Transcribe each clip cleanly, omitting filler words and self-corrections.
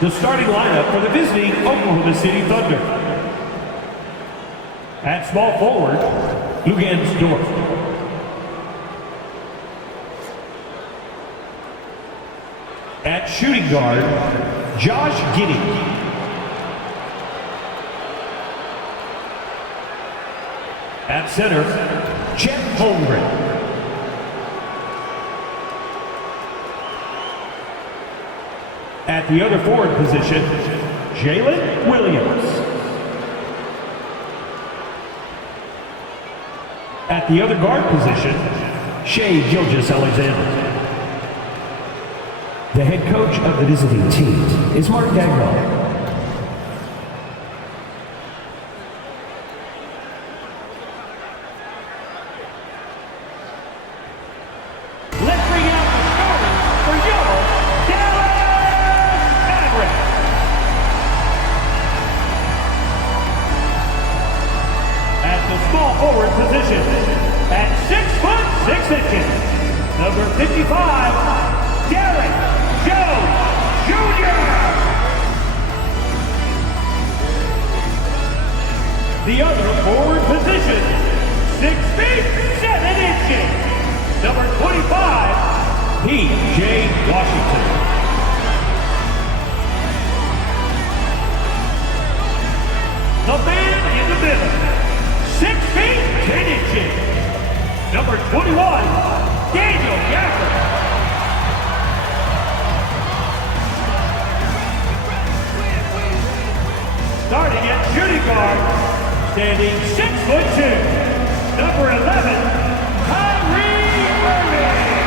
The starting lineup for the visiting Oklahoma City Thunder. At small forward, Lugansdorf. At shooting guard, Josh Giddey. At center, Chet Holmgren. At the other forward position, Jalen Williams. At the other guard position, Shai Gilgeous-Alexander. The head coach of the visiting team is Mark Dagnall. Let's bring out the starters for your Dallas Mavericks. At the small forward position, at 6'6", number 55, Derek Jones Jr. The other forward position, 6 feet 7 inches, number 25, P.J. Washington. The man in the middle, 6 feet 10 inches, number 21, Daniel Gafford. Starting at shooting guard, standing 6'2", number 11, Kyrie Irving.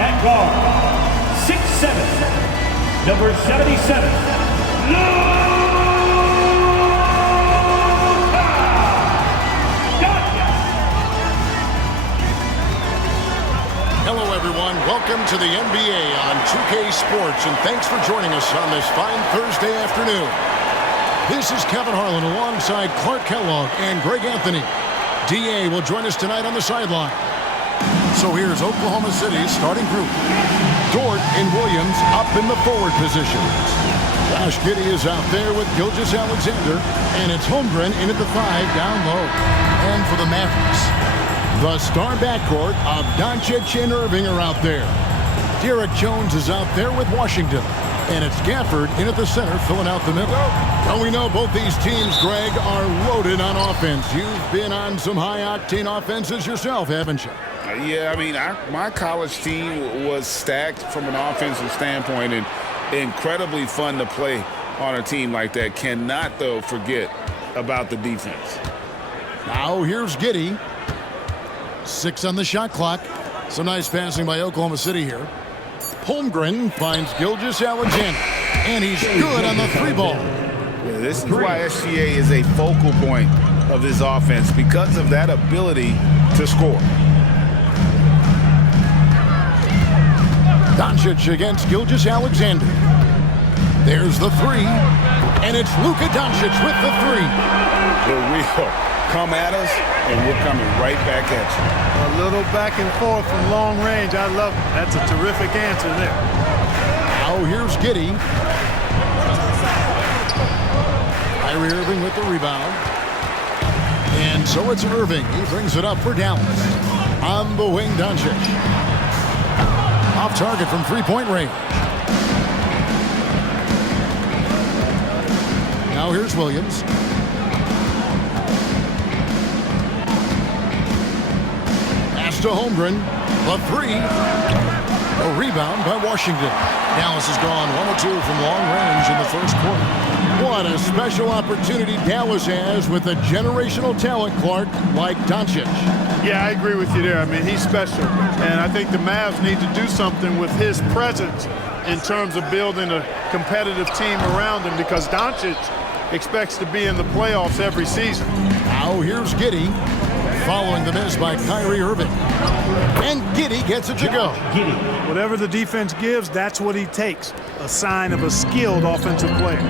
At guard, 6'7", number 77, Luka Doncic. Hello, everyone. Welcome to the NBA on 2K Sports, and thanks for joining us on this fine Thursday afternoon. This is Kevin Harlan alongside Clark Kellogg and Greg Anthony. DA will join us tonight on the sideline. So here's Oklahoma City's starting group. Dort and Williams up in the forward positions. Josh Giddey is out there with Gilgeous-Alexander, and it's Holmgren in at the 5 down low. And for the Mavericks, the star backcourt of Doncic and Irving are out there. Derek Jones is out there with Washington. And it's Gafford in at the center, filling out the middle. Well, we know both these teams, Greg, are loaded on offense. You've been on some high-octane offenses yourself, haven't you? Yeah, I mean, my college team was stacked from an offensive standpoint and incredibly fun to play on a team like that. Cannot, though, forget about the defense. Now here's Giddey. 6 on the shot clock. Some nice passing by Oklahoma City here. Holmgren finds Gilgeous-Alexander, and he's good on the 3-ball. Yeah, this is why SGA is a focal point of this offense, because of that ability to score. Doncic against Gilgeous-Alexander. There's the 3, and it's Luka Doncic with the 3. The real come at us, and we're coming right back at you. A little back and forth from long range. I love it. That's a terrific answer there. Now here's Giddey. Kyrie Irving with the rebound. And so it's Irving. He brings it up for Dallas. On the wing, Doncic. Off target from three-point range. Now here's Williams. Pass to Holmgren. The 3. A rebound by Washington. Dallas has gone 1 of 2 from long range in the first quarter. What a special opportunity Dallas has with a generational talent, Clark, like Doncic. Yeah, I agree with you there. I mean, he's special. And I think the Mavs need to do something with his presence in terms of building a competitive team around him, because Doncic expects to be in the playoffs every season. Now here's Giddey, following the miss by Kyrie Irving. And Giddey gets it to go. Whatever the defense gives, that's what he takes. A sign of a skilled offensive player.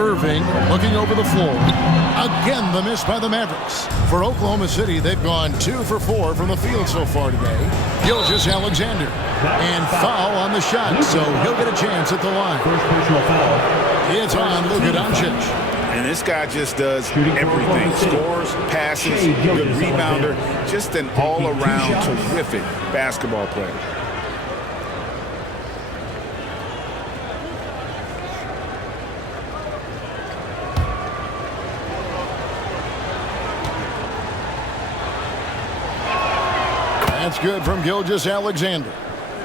Irving looking over the floor. Again, the miss by the Mavericks. For Oklahoma City, they've gone 2 for 4 from the field so far today. Gilgeous-Alexander. And foul on the shot, so he'll get a chance at the line. First personal foul. It's on Luka Doncic. And this guy just does everything. Scores, passes, good rebounder. Just an all-around terrific basketball player. That's good from Gilgeous-Alexander.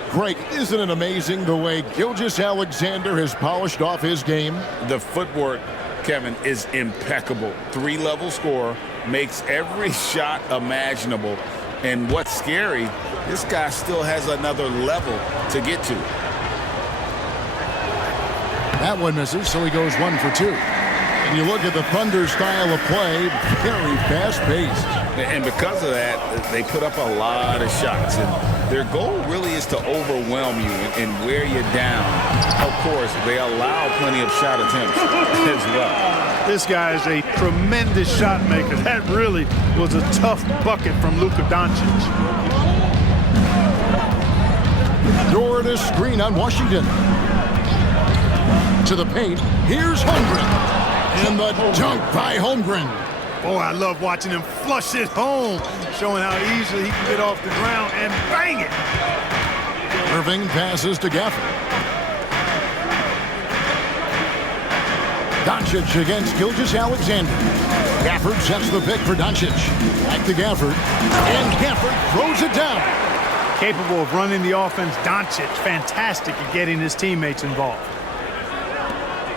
Greg, isn't it amazing the way Gilgeous-Alexander has polished off his game? The footwork, Kevin, is impeccable. 3-level scorer, makes every shot imaginable. And what's scary, this guy still has another level to get to. That one misses, so he goes 1 for 2. And you look at the Thunder style of play, very fast-paced. And because of that, they put up a lot of shots. And their goal really is to overwhelm you and wear you down. Of course, they allow plenty of shot attempts as well. This guy is a tremendous shot maker. That really was a tough bucket from Luka Doncic. Jordan screen on Washington. To the paint. Here's Holmgren. And the dunk by Holmgren. Oh, I love watching him flush it home, showing how easily he can get off the ground and bang it. Irving passes to Gafford. Doncic against Gilgeous-Alexander. Gafford sets the pick for Doncic. Back to Gafford. And Gafford throws it down. Capable of running the offense, Doncic fantastic at getting his teammates involved.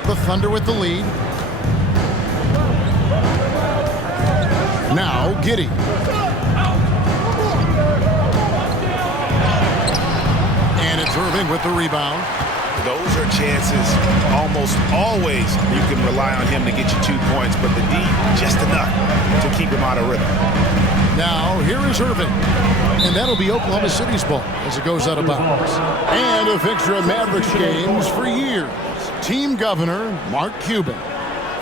The Thunder with the lead. Now Giddey. And it's Irving with the rebound. Those are chances almost always you can rely on him to get you 2 points, but the D just enough to keep him out of rhythm. Now here is Irving. And that'll be Oklahoma City's ball as it goes out of bounds. And a fixture of Mavericks games for years. Team governor Mark Cuban.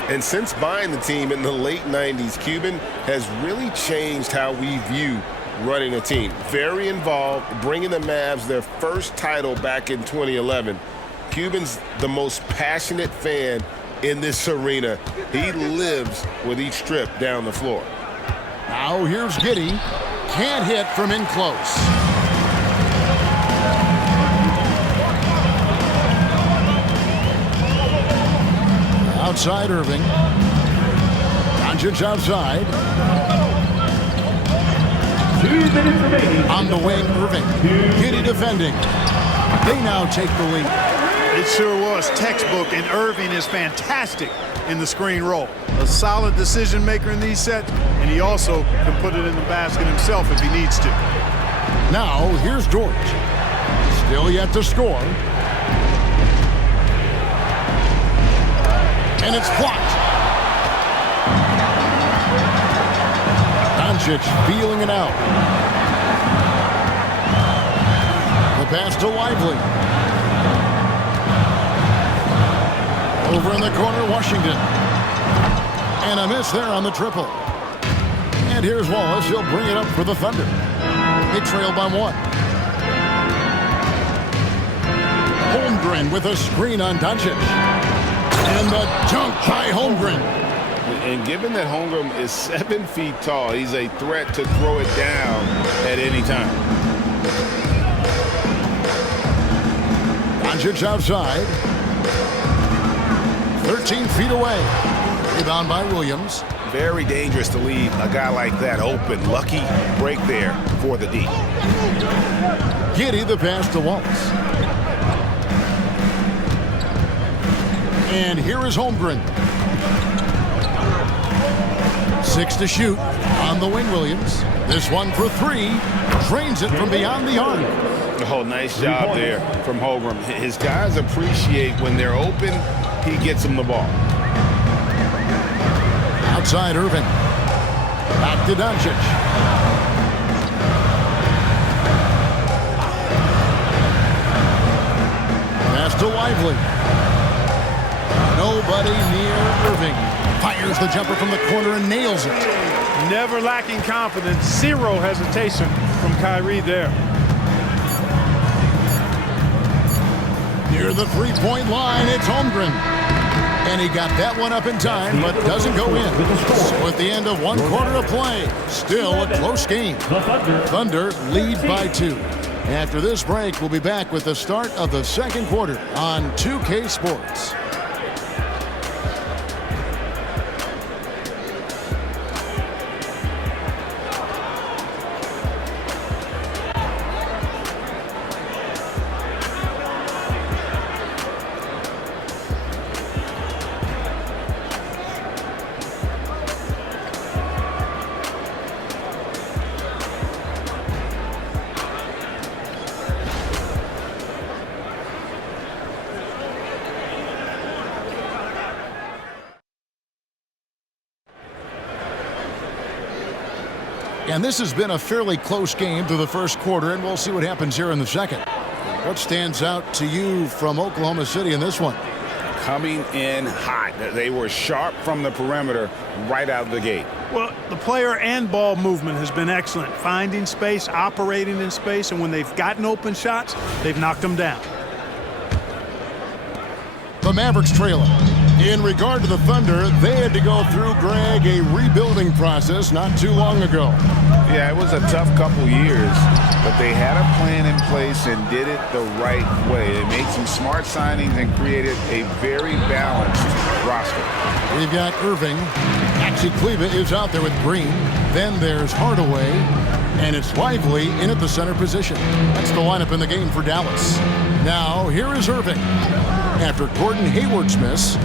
And since buying the team in the late 90s, Cuban has really changed how we view running a team. Very involved, bringing the Mavs their first title back in 2011. Cuban's the most passionate fan in this arena. He lives with each trip down the floor. Now here's Giddey. Can't hit from in close. Outside Irving. Doncic outside. 2 minutes remaining. On the wing, Irving. Giddey defending. They now take the lead. It sure was textbook, and Irving is fantastic in the screen roll. A solid decision maker in these sets, and he also can put it in the basket himself if he needs to. Now here's George. Still yet to score. And it's blocked. Doncic feeling it out. The pass to Lively. Over in the corner, Washington. And a miss there on the triple. And here's Wallace. He'll bring it up for the Thunder. They trail by 1. Holmgren with a screen on Doncic. And the dunk by Holmgren. And given that Holmgren is 7 feet tall, he's a threat to throw it down at any time. Doncic outside. 13 feet away. Rebound by Williams. Very dangerous to leave a guy like that open. Lucky break there for the D. Giddey the pass to Wallace. And here is Holmgren. 6 to shoot on the wing, Williams. This one for 3. Drains it from beyond the arc. Oh, nice job there from Holmgren. His guys appreciate when they're open, he gets them the ball. Outside Irving. Back to Doncic. Pass to Lively. No Nobody near Irving. Fires the jumper from the corner and nails it. Never lacking confidence. Zero hesitation from Kyrie there. Near the three-point line, it's Holmgren. And he got that one up in time, but doesn't go in. So at the end of one quarter of play, still a close game. Thunder lead by 2. After this break, we'll be back with the start of the second quarter on 2K Sports. And this has been a fairly close game through the first quarter, and we'll see what happens here in the second. What stands out to you from Oklahoma City in this one? Coming in hot. They were sharp from the perimeter right out of the gate. Well, the player and ball movement has been excellent. Finding space, operating in space, and when they've gotten open shots, they've knocked them down. The Mavericks trailing. In regard to the Thunder, they had to go through, Greg, a rebuilding process not too long ago. Yeah, it was a tough couple years, but they had a plan in place and did it the right way. They made some smart signings and created a very balanced roster. We've got Irving. Maxi Kleba is out there with Green. Then there's Hardaway. And it's Lively in at the center position. That's the lineup in the game for Dallas. Now, here is Irving. After Gordon Hayward's miss,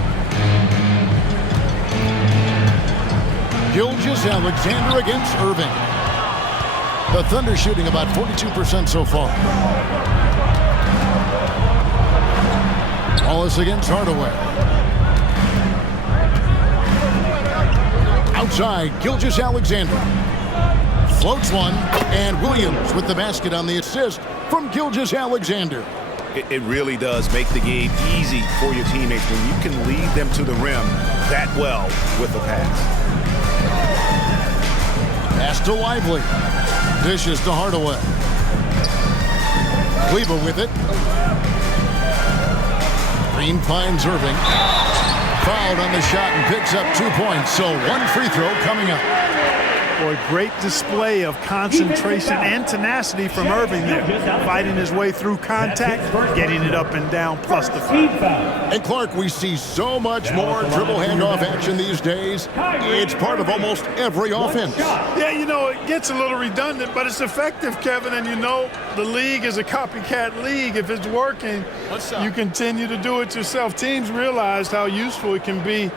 Gilgeous-Alexander against Irving. The Thunder shooting about 42% so far. Wallace against Hardaway. Outside, Gilgeous-Alexander. Floats one, and Williams with the basket on the assist from Gilgeous-Alexander. It really does make the game easy for your teammates when you can lead them to the rim that well with the pass. Pass to Lively. Dishes to Hardaway. Kleba with it. Green finds Irving. Fouled on the shot and picks up 2 points. So one free throw coming up. Boy, great display of concentration and tenacity from Irving there. Fighting his way through contact, getting it up and down, plus the foul. And Clark, we see so much more dribble handoff action these days. It's part of almost every offense. Yeah, you know, it gets a little redundant, but it's effective, Kevin. And you know, the league is a copycat league. If it's working, you continue to do it yourself. Teams realized how useful it can be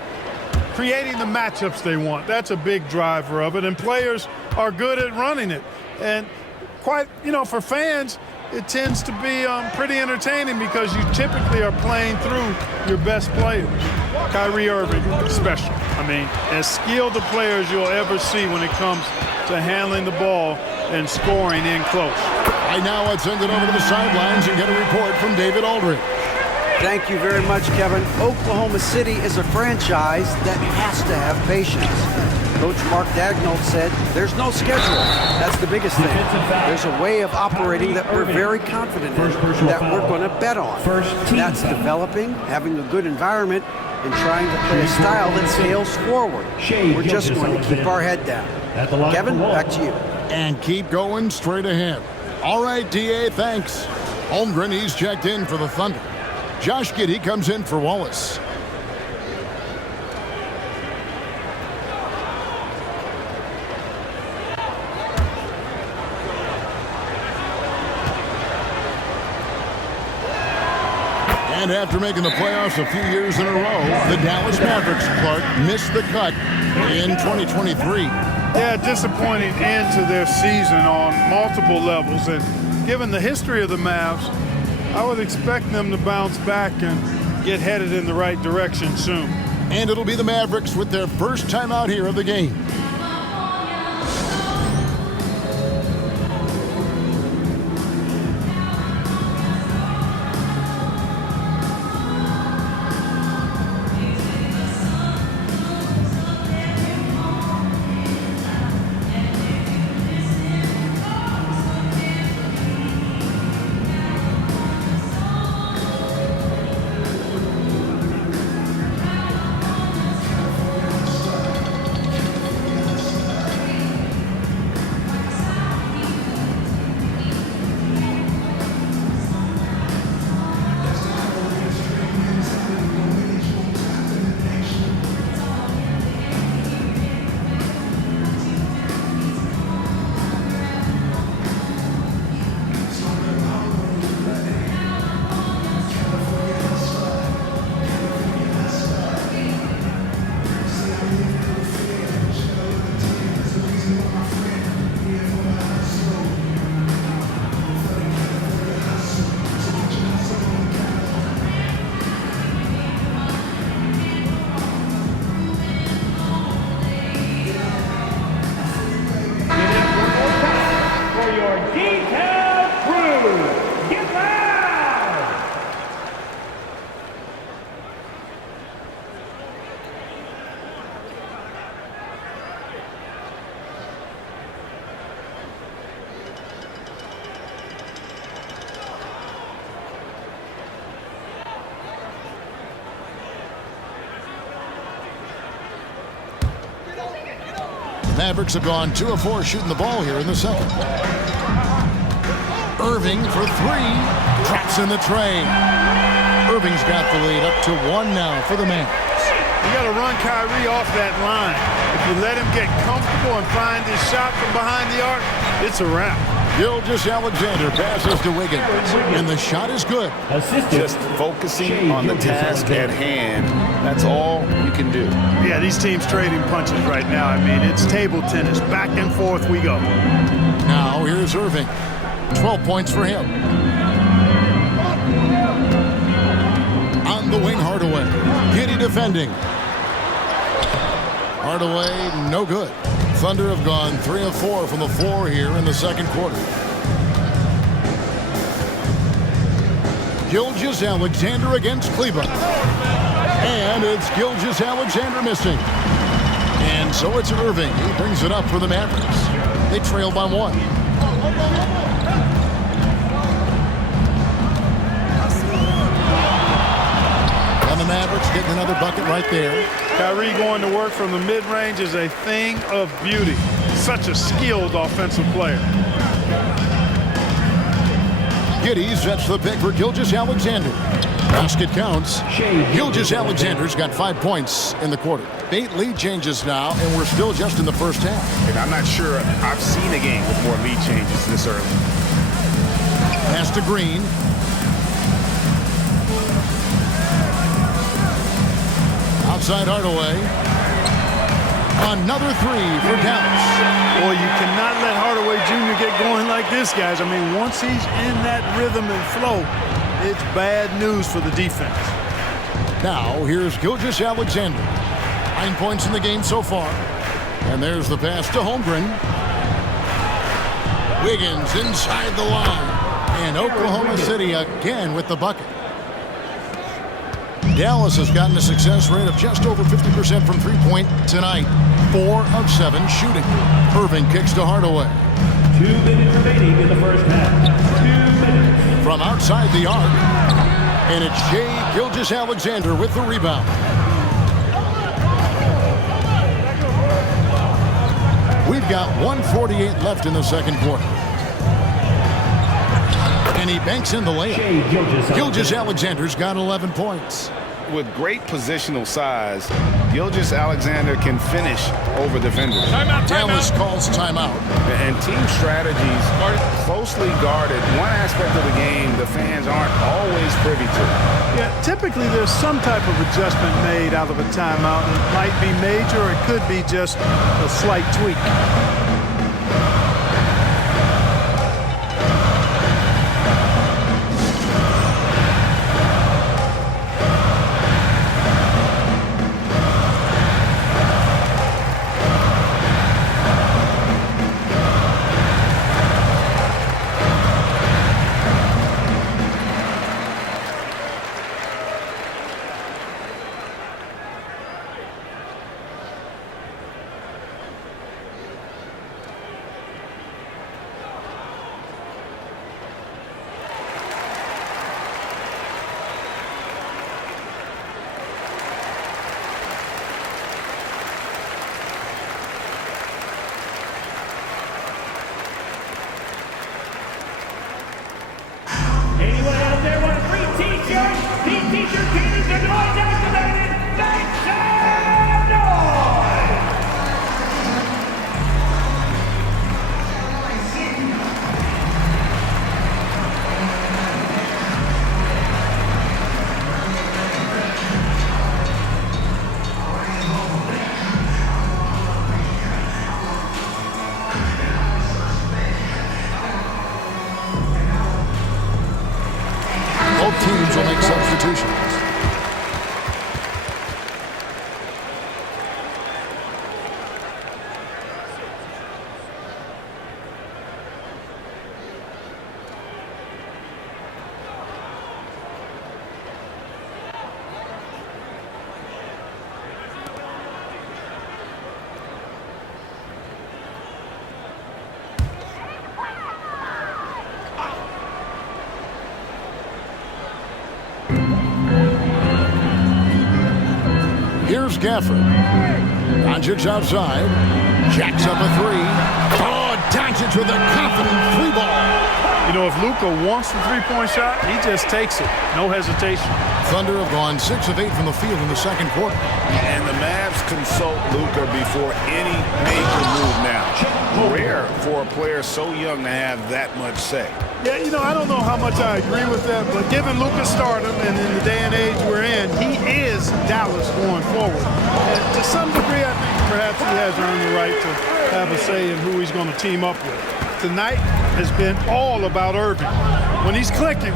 creating the matchups they want. That's a big driver of it, and players are good at running it. And quite, you know, for fans, it tends to be pretty entertaining because you typically are playing through your best players. Kyrie Irving, special. I mean, as skilled a player as you'll ever see when it comes to handling the ball and scoring in close. Right now, let's send it over to the sidelines and get a report from David Aldridge. Thank you very much, Kevin. Oklahoma City is a franchise that has to have patience. Coach Mark Daigneault said there's no schedule. That's the biggest thing. There's a way of operating that we're very confident in, that we're going to bet on. That's developing, having a good environment, and trying to play a style that scales forward. We're just going to keep our head down. Kevin, back to you. And keep going straight ahead. All right, DA, thanks. Holmgren, he's checked in for the Thunder. Josh Giddey comes in for Wallace. And after making the playoffs a few years in a row, the Dallas Mavericks, Clark, missed the cut in 2023. Yeah, disappointing end to their season on multiple levels. And given the history of the Mavs, I would expect them to bounce back and get headed in the right direction soon. And it'll be the Mavericks with their first time out here of the game. Mavericks have gone 2 of 4 shooting the ball here in the second. Irving for 3. Drops in the tray. Irving's got the lead up to 1 now for the Mavericks. You got to run Kyrie off that line. If you let him get comfortable and find his shot from behind the arc, it's a wrap. Gilgeous-Alexander passes to Wiggins, and the shot is good. Just focusing on the task at hand. That's all you can do. Yeah, these teams trading punches right now. I mean, it's table tennis. Back and forth we go. Now here's Irving. 12 points for him. On the wing, Hardaway. Giddy defending. Hardaway, no good. Thunder have gone 3 of 4 from the floor here in the second quarter. Gilgeous-Alexander against Cleveland. And it's Gilgeous-Alexander missing. And so it's Irving. He brings it up for the Mavericks. They trail by 1. And the Mavericks getting another bucket right there. Kyrie going to work from the mid-range is a thing of beauty. Such a skilled offensive player. Giddy sets the pick for Gilgeous-Alexander. Basket counts. Gilgeous-Alexander's got 5 points in the quarter. 8 lead changes now, and we're still just in the first half. And I'm not sure I've seen a game with more lead changes this early. Pass to Green. Outside Hardaway. Another 3 for Dallas. Boy, you cannot let Hardaway Jr. get going like this, guys. I mean, once he's in that rhythm and flow, it's bad news for the defense. Now, here's Gilgeous-Alexander. 9 points in the game so far. And there's the pass to Holmgren. Wiggins inside the line. And Oklahoma City again with the bucket. Dallas has gotten a success rate of just over 50% from three-point tonight. 4 of 7 shooting. Irving kicks to Hardaway. 2 minutes remaining in the first half. 2 minutes. From outside the arc. And it's Shai Gilgeous-Alexander with the rebound. We've got 1:48 left in the second quarter. And he banks in the layup. Gilgeous-Alexander's got 11 points. With great positional size, Gilgeous-Alexander can finish over defenders. Dallas calls timeout. And team strategies are closely guarded. One aspect of the game the fans aren't always privy to. Yeah, typically there's some type of adjustment made out of a timeout. It might be major, or it could be just a slight tweak. Anyone out there want a free t-shirt? These t-shirt teams are noise activated. Make some noise! Both teams will make substitutions. Here's Gafford. Doncic outside. Jacks up a three. Oh, Doncic with a confident three ball. You know, if Luka wants the three-point shot, he just takes it. No hesitation. Thunder have gone 6 of 8 from the field in the second quarter. And the Mavs consult Luka before any major move now. Rare for a player so young to have that much say. Yeah, you know, I don't know how much I agree with that, but given Luka's stardom and in the day and age we're in, he is Dallas going forward. And to some degree, I think perhaps he has earned the right to have a say in who he's going to team up with. Tonight has been all about Irving. When he's clicking,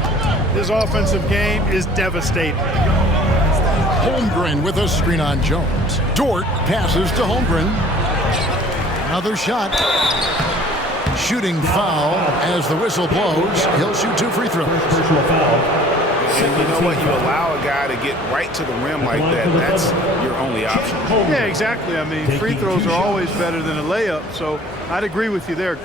his offensive game is devastating. Holmgren with a screen on Jones. Dort passes to Holmgren. Another shot. Shooting foul as the whistle blows. He'll shoot 2 free throws. And you know what? You allow a guy to get right to the rim like that. That's your only option. Yeah, exactly. I mean, free throws are always better than a layup, so I'd agree with you there.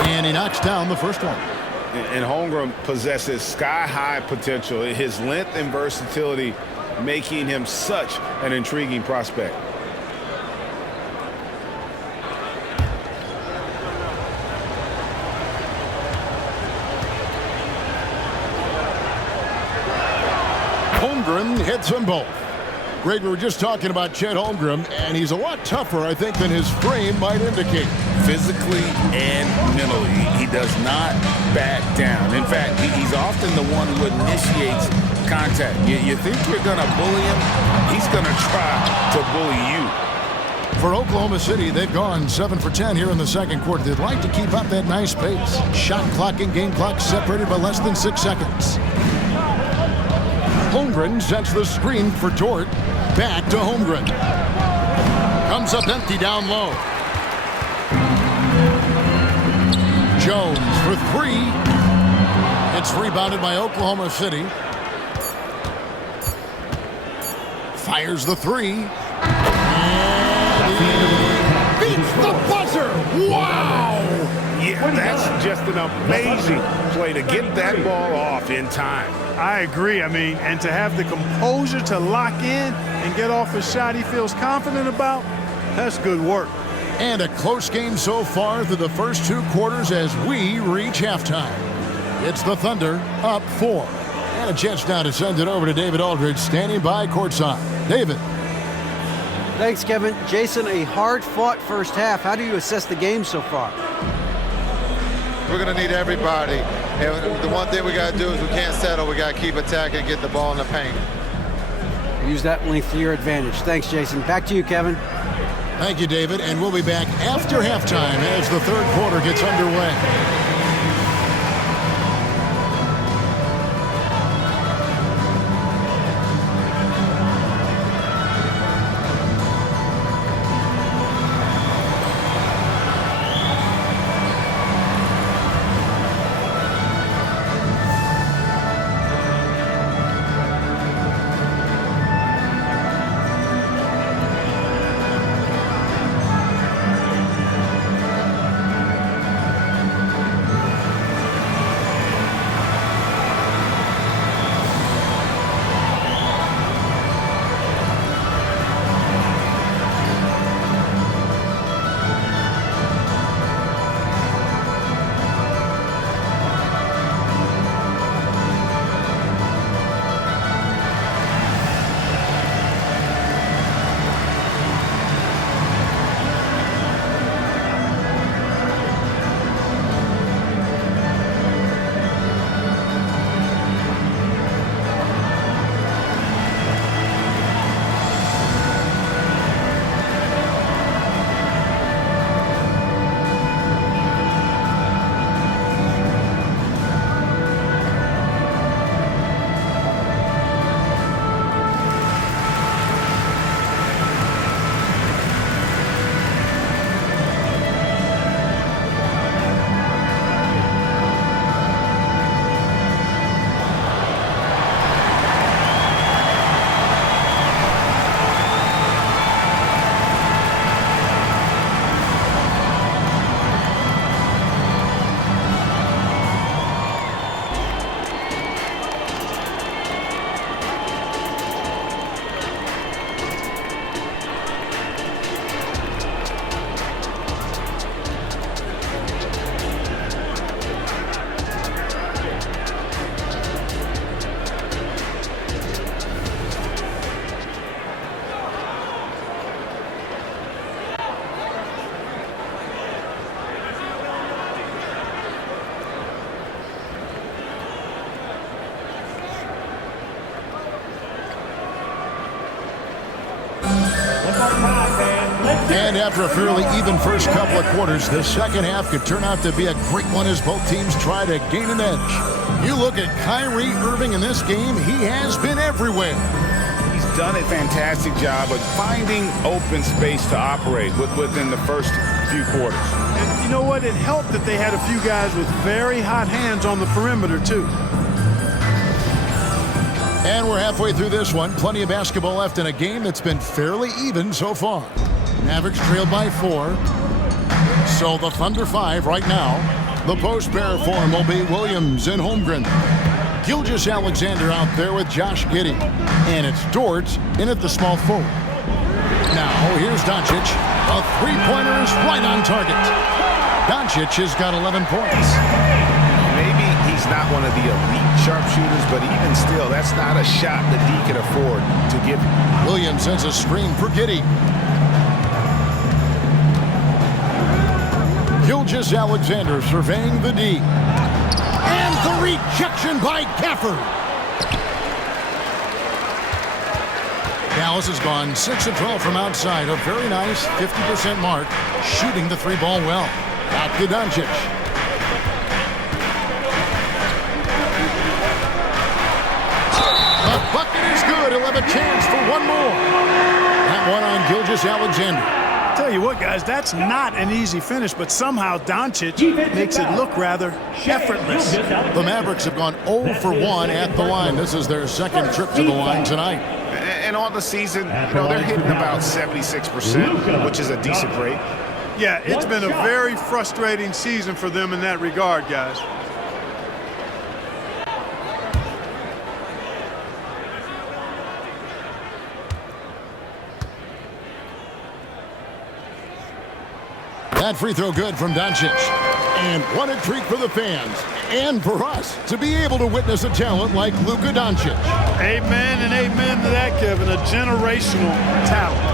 And he knocks down the first one. And Holmgren possesses sky-high potential. His length and versatility making him such an intriguing prospect. Holmgren hits them both. Greg, we were just talking about Chet Holmgren, and he's a lot tougher, I think, than his frame might indicate. Physically and mentally, he does not back down. In fact, he's often the one who initiates contact. You think you're going to bully him? He's going to try to bully you. For Oklahoma City, they've gone 7 for 10 here in the second quarter. They'd like to keep up that nice pace. Shot clock and game clock separated by less than 6 seconds. Holmgren sets the screen for Dort. Back to Holmgren. Comes up empty down low. Jones for 3. It's rebounded by Oklahoma City. Fires the 3. And he beats the buzzer. Wow! Yeah, that's just an amazing play to get that ball off in time. I agree. I mean, and to have the composure to lock in and get off a shot he feels confident about, that's good work. And a close game so far through the first 2 quarters as we reach halftime. It's the Thunder up 4. And a chance now to send it over to David Aldridge standing by courtside. David. Thanks, Kevin. Jason, a hard-fought first half. How do you assess the game so far? We're going to need everybody. And the one thing we got to do is we can't settle. We got to keep attacking and get the ball in the paint. Use that length to your advantage. Thanks, Jason. Back to you, Kevin. Thank you, David. And we'll be back after halftime as the third quarter gets underway. And after a fairly even first couple of quarters, the second half could turn out to be a great one as both teams try to gain an edge. You look at Kyrie Irving in this game, he has been everywhere. He's done a fantastic job of finding open space to operate within the first few quarters. And you know what? It helped that they had a few guys with very hot hands on the perimeter, too. And we're halfway through this one. Plenty of basketball left in a game that's been fairly even so far. Mavericks trailed by 4. So the Thunder 5 right now. The post pair form will be Williams and Holmgren. Gilgeous-Alexander out there with Josh Giddey. And it's Dort in at the small forward. Now here's Doncic. A three-pointer is right on target. Doncic has got 11 points. Maybe he's not one of the elite sharpshooters, but even still, that's not a shot that he can afford to give. Williams sends a screen for Giddey. Gilgeous-Alexander surveying the D. And the rejection by Gafford. Dallas has gone 6 of 12 from outside. A very nice 50% mark. Shooting the three ball well. Back to Doncic. The bucket is good. He'll have a chance for one more. That one on Gilgeous-Alexander. Tell you what, guys, that's not an easy finish, but somehow Doncic makes it look rather effortless. The Mavericks have gone 0 for 1 at the line. This is their second trip to the line tonight. And on the season, they're hitting about 76%, which is a decent rate. Yeah, it's been a very frustrating season for them in that regard, guys. That free throw good from Doncic. And what a treat for the fans and for us to be able to witness a talent like Luka Doncic. Amen and amen to that, Kevin. A generational talent.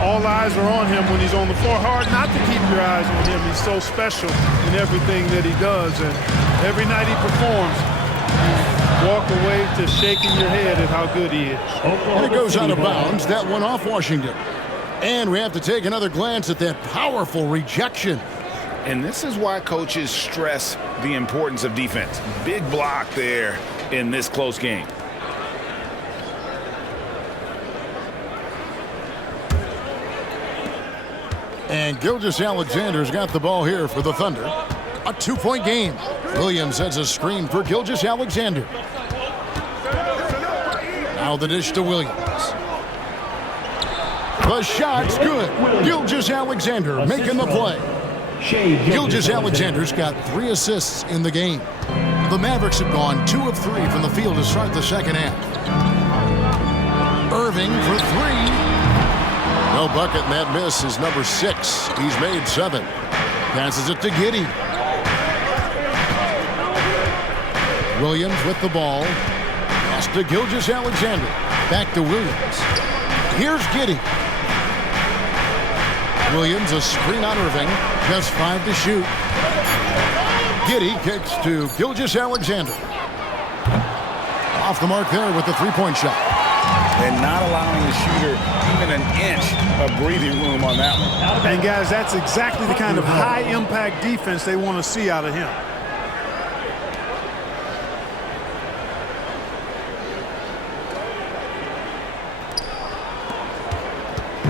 All eyes are on him when he's on the floor. Hard not to keep your eyes on him. He's so special in everything that he does. And every night he performs, you walk away to shaking your head at how good he is. And it goes out of bounds. That one off Washington. And we have to take another glance at that powerful rejection. And this is why coaches stress the importance of defense. Big block there in this close game. And Gilgeous-Alexander's got the ball here for the Thunder. A 2-point game. Williams has a screen for Gilgeous-Alexander. Now the dish to Williams. The shot's good. Gilgeous-Alexander making the play. Gilgeous-Alexander's got 3 assists in the game. The Mavericks have gone 2 of 3 from the field to start the second half. Irving for 3. No bucket, and that miss is number 6. He's made 7. Passes it to Giddey. Williams with the ball. Pass to Gilgeous-Alexander. Back to Williams. Here's Giddey. Williams, a screen on Irving. Just 5 to shoot. Giddey kicks to Gilgeous-Alexander. Off the mark there with the 3-point shot. And not allowing the shooter even an inch of breathing room on that one. And, guys, that's exactly the kind of high-impact defense they want to see out of him.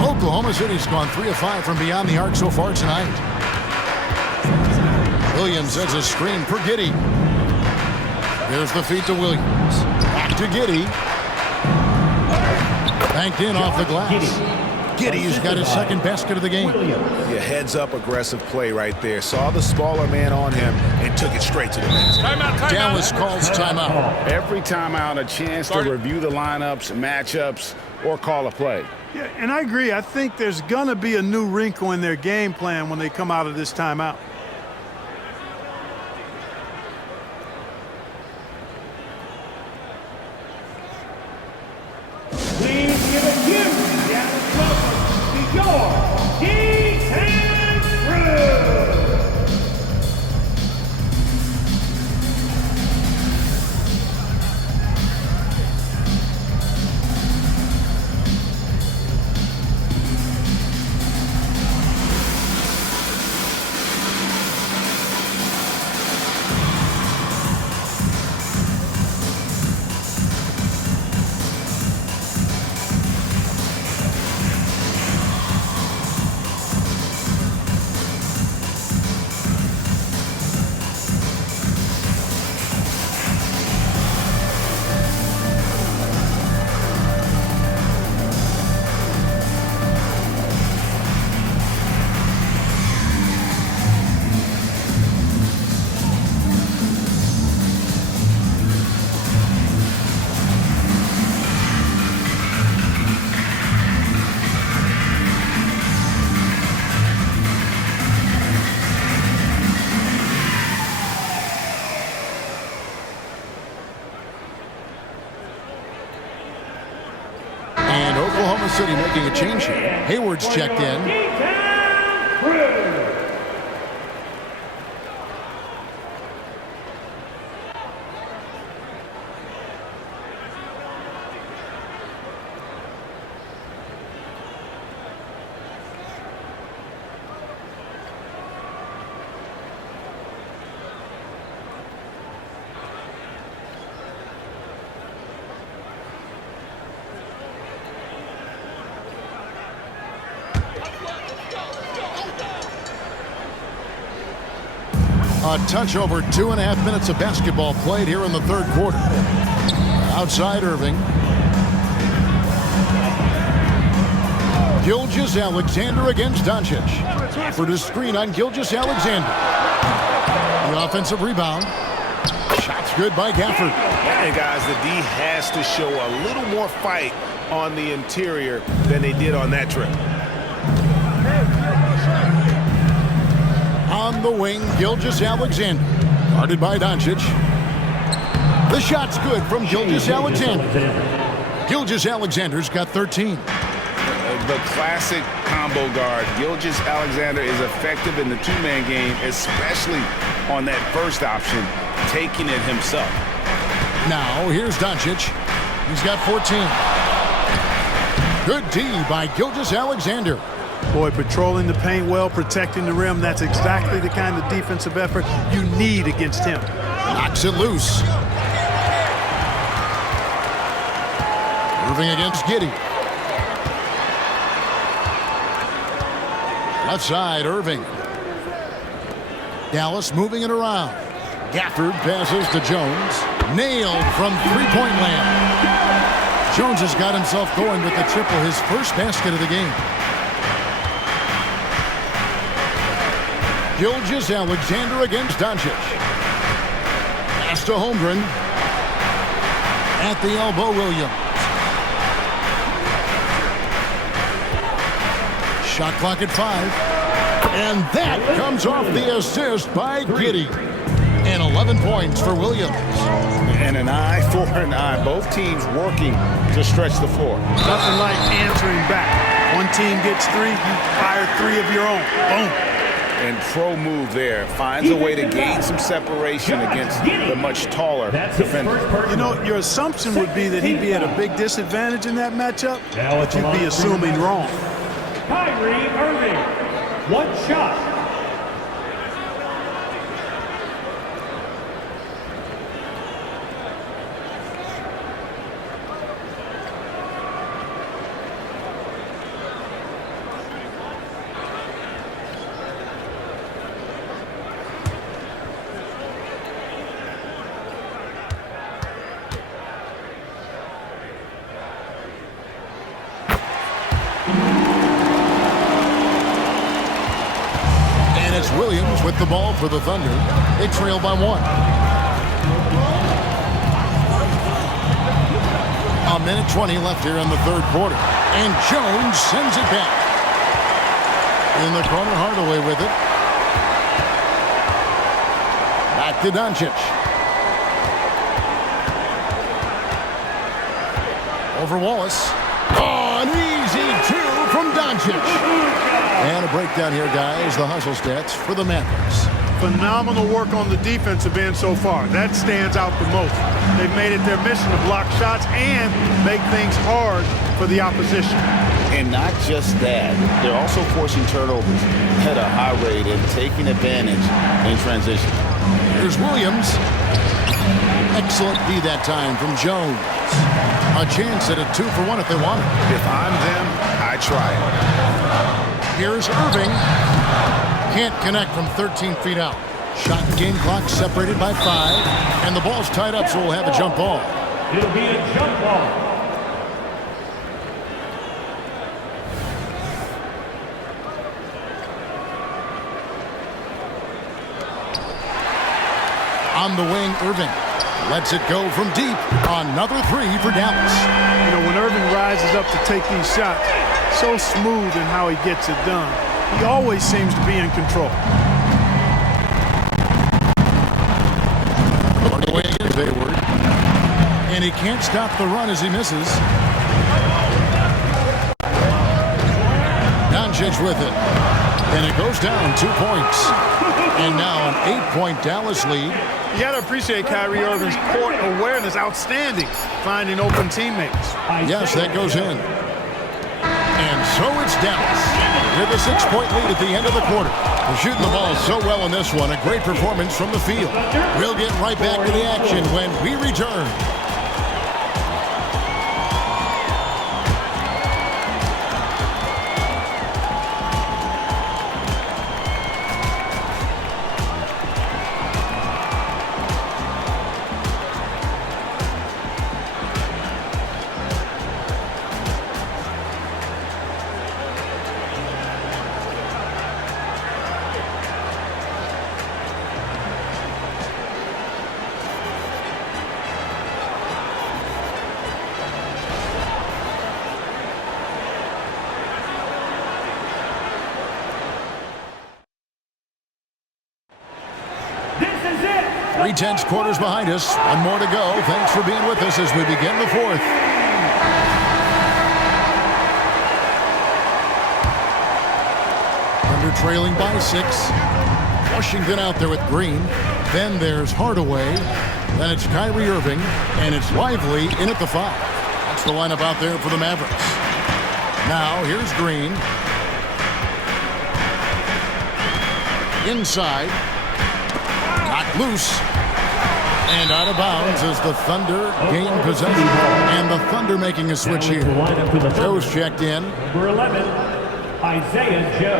Oklahoma City's gone 3 of 5 from beyond the arc so far tonight. Williams has a screen for Giddey. There's the feed to Williams. Back to Giddey. Banked in off the glass. Giddey's got his second basket of the game. Yeah, heads-up aggressive play right there. Saw the smaller man on him and took it straight to the basket. Dallas calls timeout. Every timeout, a chance to review the lineups, matchups, or call a play. Yeah, and I agree. I think there's going to be a new wrinkle in their game plan when they come out of this timeout. Please give a huge Dallas welcome to your defense crew. City making a change here. Hayward's checked in. D-Town Crew. A touch over 2.5 minutes of basketball played here in the third quarter. Outside Irving. Gilgeous-Alexander against Doncic. For the screen on Gilgeous-Alexander. The offensive rebound. Shot's good by Gafford. And guys, the D has to show a little more fight on the interior than they did on that trip. On the wing, Gilgeous-Alexander. Guarded by Doncic. The shot's good from Gilgeous-Alexander. Gilgeous-Alexander's got 13. The classic combo guard. Gilgeous-Alexander is effective in the two-man game, especially on that first option, taking it himself. Now, here's Doncic. He's got 14. Good D by Gilgeous-Alexander. Boy, patrolling the paint well, protecting the rim. That's exactly the kind of defensive effort you need against him. Knocks it loose. Irving against Giddey. Left side, Irving. Dallas moving it around. Gafford passes to Jones. Nailed from three-point land. Jones has got himself going with the triple, his first basket of the game. Gilgeous-Alexander against Doncic. Pass to Holmgren. At the elbow, Williams. Shot clock at 5. And that comes off the assist by Giddey. And 11 points for Williams. And an eye for an eye. Both teams working to stretch the floor. Nothing like answering back. One team gets 3, you fire 3 of your own. Boom. And pro move there. Finds a way to gain some separation against the much taller defender. You know, your assumption would be that he'd be at a big disadvantage in that matchup, but you'd be assuming wrong. Kyrie Irving. One shot. Williams with the ball for the Thunder. They trail by 1. A minute 20 left here in the third quarter. And Jones sends it back. In the corner, Hardaway with it. Back to Doncic. Over Wallace. Oh, an easy 2 from Doncic. And a breakdown here, guys. The hustle stats for the Mavericks. Phenomenal work on the defensive end so far. That stands out the most. They've made it their mission to block shots and make things hard for the opposition. And not just that, they're also forcing turnovers at a high rate and taking advantage in transition. Here's Williams. Excellent D that time from Jones. A chance at a 2 for 1 if they want it. If I'm them, I try it. Here's Irving. Can't connect from 13 feet out. Shot and game clock separated by 5. And the ball's tied up, so we'll have a jump ball. It'll be a jump ball. On the wing, Irving. Lets it go from deep. Another 3 for Dallas. You know, when Irving rises up to take these shots, so smooth in how he gets it done. He always seems to be in control. Hardaway against Hayward. And he can't stop the run as he misses. Doncic with it. And it goes down 2 points. And now an 8-point Dallas lead. You got to appreciate Kyrie Irving's court awareness. Outstanding. Finding open teammates. Yes, that goes in. And so it's Dallas with a 6-point lead at the end of the quarter. They're shooting the ball so well in this one. A great performance from the field. We'll get right back to the action when we return. Tense quarters behind us. One more to go. Thanks for being with us as we begin the fourth. Thunder trailing by 6. Washington out there with Green. Then there's Hardaway. Then it's Kyrie Irving. And it's Lively in at the 5. That's the lineup out there for the Mavericks. Now here's Green. Inside. Knocked loose. And out of bounds as the Thunder gain possession. And the Thunder making a switch here. Joe's checked in. Number 11, Isaiah Joe.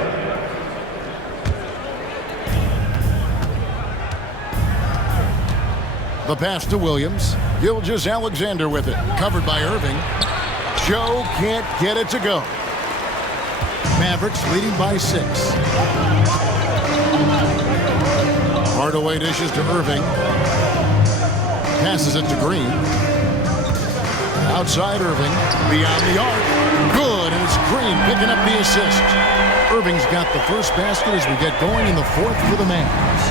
The pass to Williams. Gilgeous-Alexander with it. Covered by Irving. Joe can't get it to go. Mavericks leading by 6. Hardaway dishes to Irving. Passes it to Green. Outside Irving. Beyond the arc. Good. And it's Green picking up the assist. Irving's got the first basket as we get going in the fourth for the Mavs.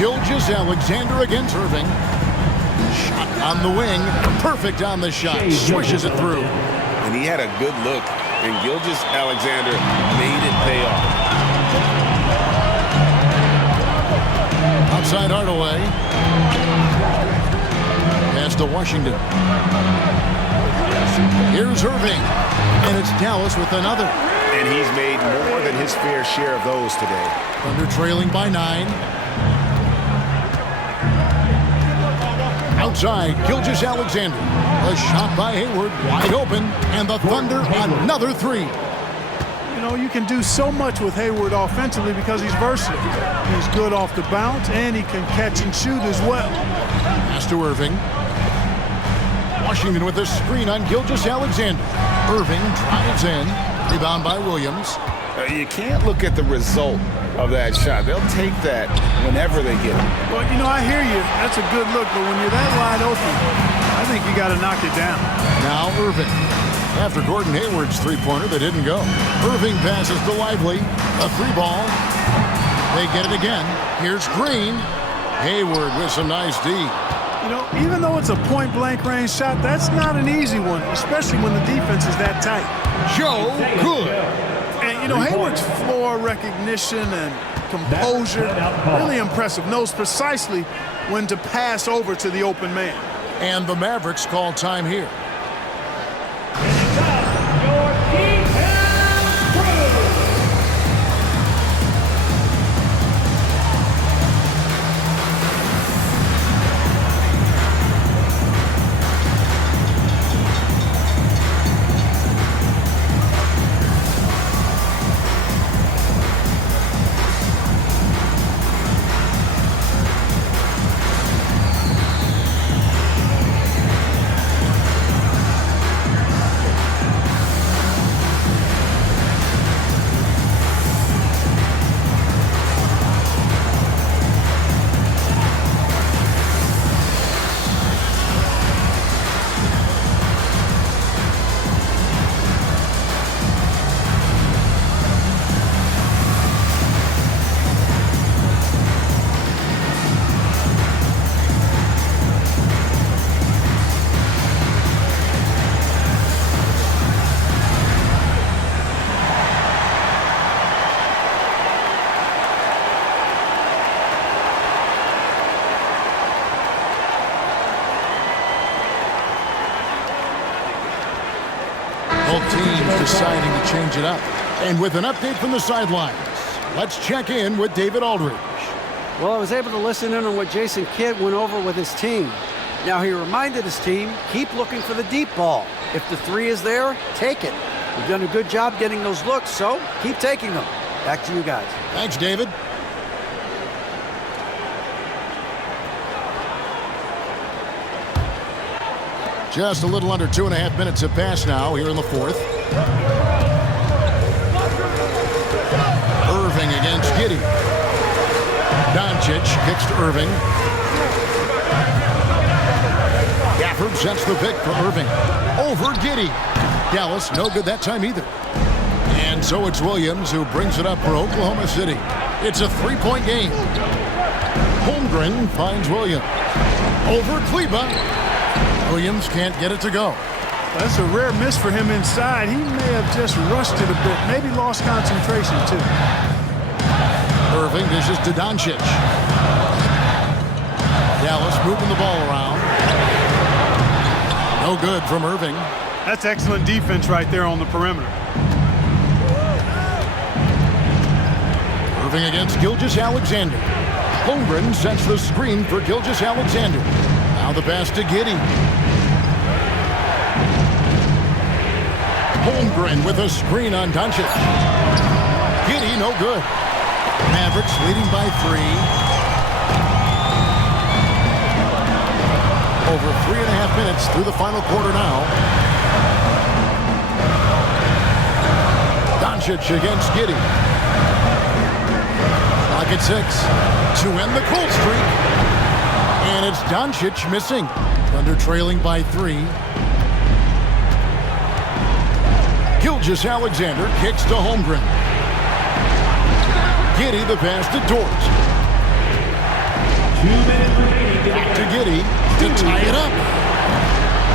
Gilgeous-Alexander against Irving. Shot on the wing. Perfect on the shot. Swishes it through. And he had a good look. And Gilgeous-Alexander made it pay off. Outside Hardaway. Pass to Washington. Here's Irving. And it's Dallas with another. And he's made more than his fair share of those today. Thunder trailing by 9. Outside, Gilgeous-Alexander. A shot by Hayward. Wide open. And the Thunder another 3. You know, you can do so much with Hayward offensively because he's versatile. He's good off the bounce, and he can catch and shoot as well. Pass to Irving. Washington with a screen on Gilgeous-Alexander. Irving drives in. Rebound by Williams. You can't look at the result of that shot. They'll take that whenever they get it. Well, you know, I hear you. That's a good look, but when you're that wide open, I think you got to knock it down. Now Irving. After Gordon Hayward's three-pointer that didn't go. Irving passes to Lively. A 3-ball. They get it again. Here's Green. Hayward with some nice D. You know, even though it's a point-blank range shot, that's not an easy one, especially when the defense is that tight. Joe, good. And, you know, Hayward's floor recognition and composure, really impressive. Knows precisely when to pass over to the open man. And the Mavericks call time here. deciding to change it up. And with an update from the sidelines, let's check in with David Aldridge. Well, I was able to listen in on what Jason Kidd went over with his team. Now, he reminded his team, keep looking for the deep ball. If the three is there, take it. You've done a good job getting those looks, so keep taking them. Back to you guys. Thanks, David. Just a little under 2.5 minutes have passed now here in the fourth. Irving against Giddey. Doncic kicks to Irving. Gafford sets the pick for Irving. Over Giddey. Dallas, no good that time either. And so it's Williams who brings it up for Oklahoma City. It's a 3-point game. Holmgren finds Williams. Over Kleba. Williams can't get it to go. That's a rare miss for him inside. He may have just rushed it a bit. Maybe lost concentration, too. Irving dishes to Doncic. Dallas moving the ball around. No good from Irving. That's excellent defense right there on the perimeter. Irving against Gilgeous-Alexander. Holmgren sets the screen for Gilgeous-Alexander. Now the pass to Giddey. Holmgren with a screen on Doncic. Giddey, no good. Mavericks leading by 3. Over 3.5 minutes through the final quarter now. Doncic against Giddey. Clock at 6 to end the cold streak. And it's Doncic missing. Thunder trailing by 3. Gilgeous-Alexander kicks to Holmgren. Giddey the pass to Dort. 2 minutes remaining. Back to Giddey to tie it up.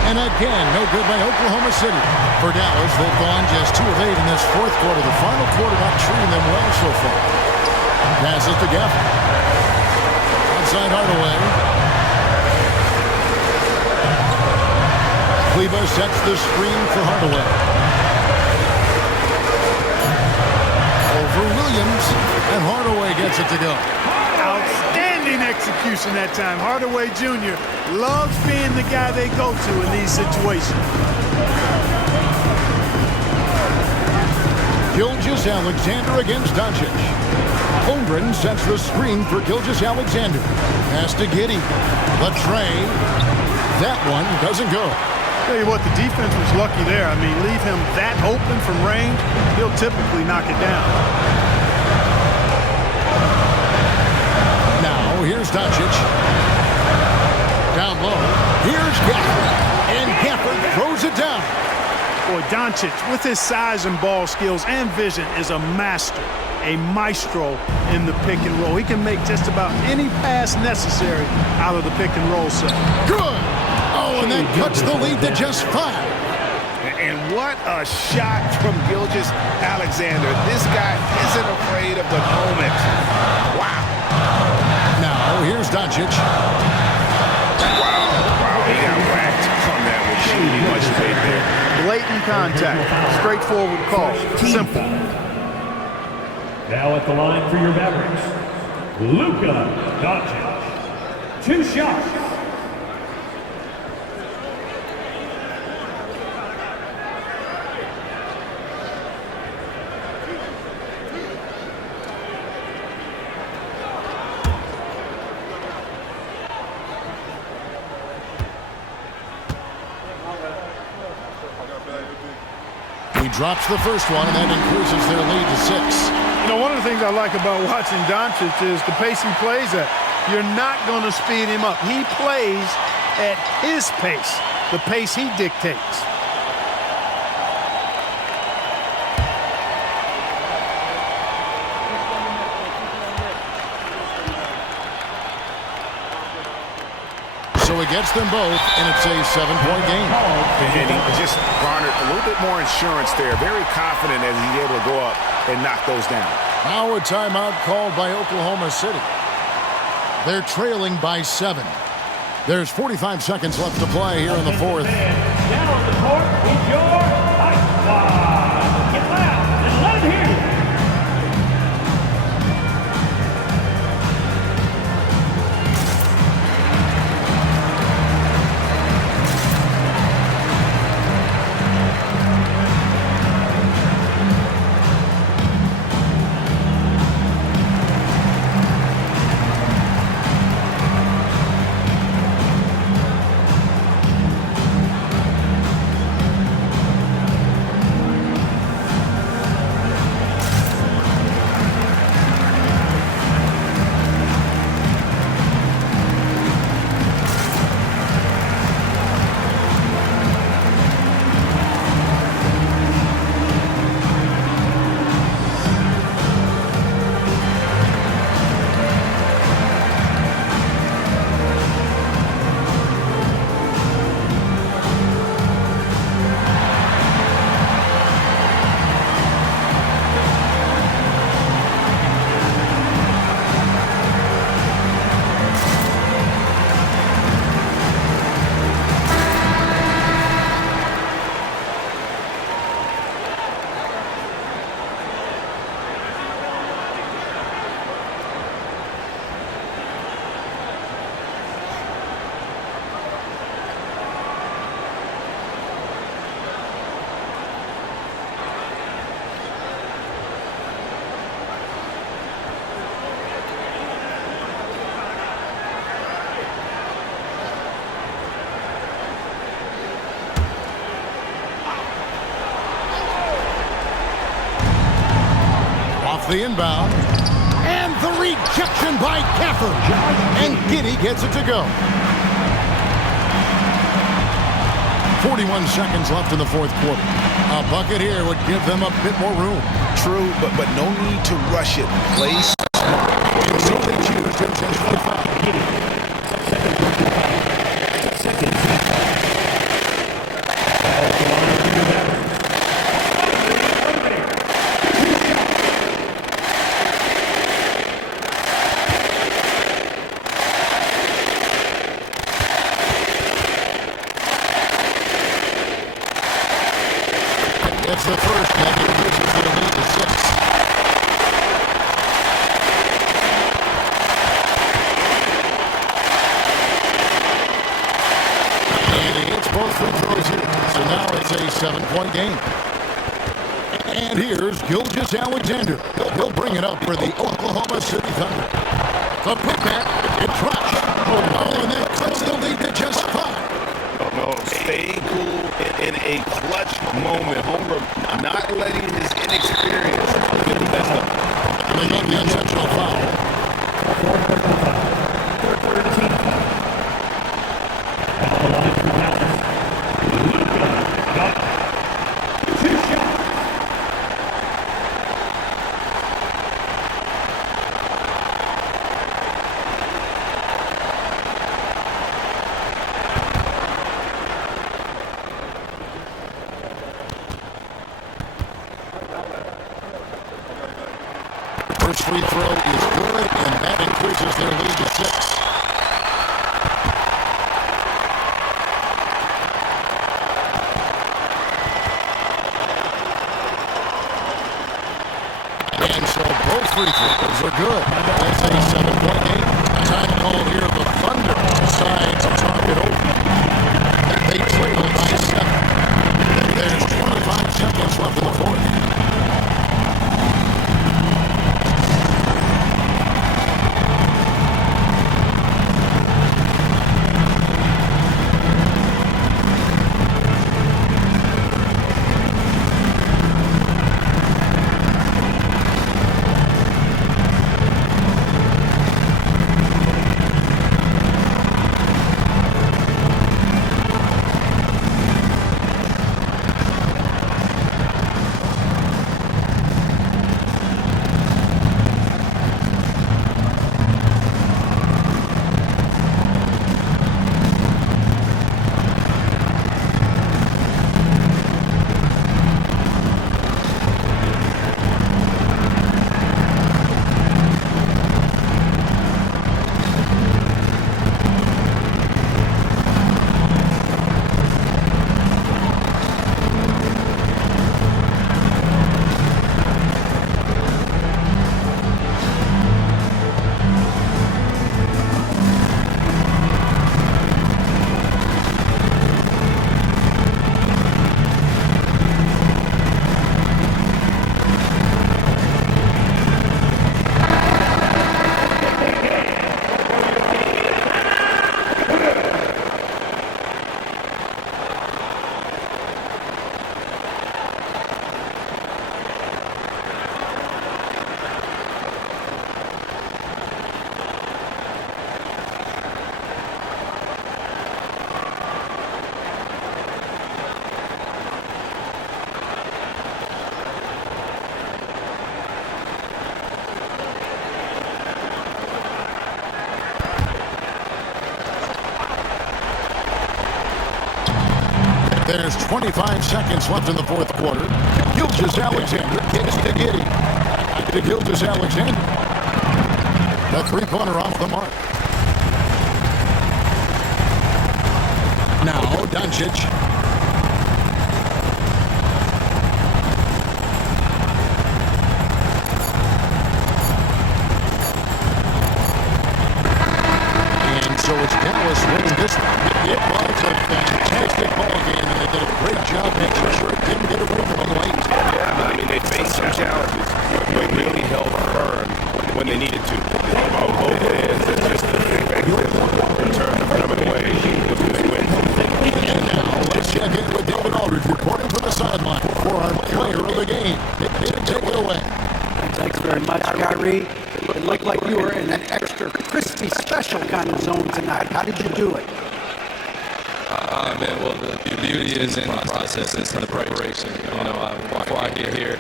And again, no good by Oklahoma City. For Dallas, they've gone just 2 of 8 in this fourth quarter. The final quarter not treating them well so far. Passes to Gafford. Outside Hardaway. Kleba sets the screen for Hardaway. Over Williams, and Hardaway gets it to go. Outstanding execution that time. Hardaway Jr. loves being the guy they go to in these situations. Gilgeous-Alexander against Doncic. Holmgren sets the screen for Gilgeous-Alexander. Pass to Giddey. The tray. That one doesn't go. Tell you what, the defense was lucky there. I mean, leave him that open from range, he'll typically knock it down. Now, here's Doncic. Down low. Here's Gafford. And Gafford throws it down. Boy, Doncic, with his size and ball skills and vision, is a master, a maestro in the pick and roll. He can make just about any pass necessary out of the pick and roll set. Good. Oh, and that cuts the lead to just 5. And what a shot from Gilgeous-Alexander. This guy isn't afraid of the moment. Wow. Now, here's Doncic. Wow, he got whacked from that with shooting much weight there. Blatant contact. Straightforward call. Simple. Now at the line for your Mavericks, Luka Doncic. 2 shots. He drops the first one, and that increases their lead to 6. You know, one of the things I like about watching Doncic is the pace he plays at. You're not going to speed him up. He plays at his pace, the pace he dictates. So it gets them both, and it's a 7-point game. And he just garnered a little bit more insurance there. Very confident as he's able to go up and knock those down. Now a timeout called by Oklahoma City. They're trailing by 7. There's 45 seconds left to play here in the fourth. Now on the court is your Ice Box. the inbound. And the rejection by Gafford. And Giddey gets it to go. 41 seconds left in the fourth quarter. A bucket here would give them a bit more room. True, but no need to rush it. Play smart. And so they choose to intentionally foul. That's the first, and it reduces their lead to 6. And he hits both free throws here. So now it's a 7-point game. And here's Gilgeous-Alexander. He'll bring it up for the Oklahoma City Thunder. The putback, it's rushed. Oh, and that cuts the lead to just 5. No, stay cool in a clutch moment. Holmgren not letting his inexperience get the best of him. Coming up, the intentional foul. Third quarter team foul. Foul on the line for Dallas. Luka got 2 shots. First free throw is good, and that increases their lead to 6. And so both free throws are good. That's a 7-point game. Time call here. The Thunder decide to talk it over. They trail by 7. There's 25 seconds left in the fourth. There's 25 seconds left in the fourth quarter. Gilgeous-Alexander gets to Giddey. To Gilgeous-Alexander. The three-pointer off the mark. Now, Doncic. So it's Dallas winning this one. It was a fantastic ball game, and they did a great job making sure it didn't get away from them late. Yeah, I mean, they faced some challenges, but really held firm when they needed to. On both ends, it's just a big in terms of coming away with a win. And now let's check in with David Aldridge reporting from the sideline for our player of the game. Take it away. Thanks very much. three. It looked like you were in an extra crispy special kind of zone tonight. How did you do it? Man, well, the beauty is in the process, it's in the preparation. Before I get here,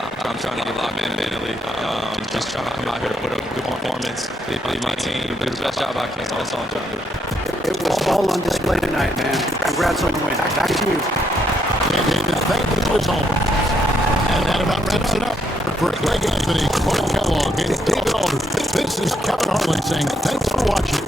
I'm trying to get locked in mentally. Just trying to come out here to put up a good performance, lead my team, do the best job I can. That's all I'm trying to do. It was all on display tonight, man. Congrats on the win. Back to you. Thank you as always. And that about wraps it up. For Greg Anthony, Clark Kellogg, and David Alder, this is Kevin Harlan saying thanks for watching.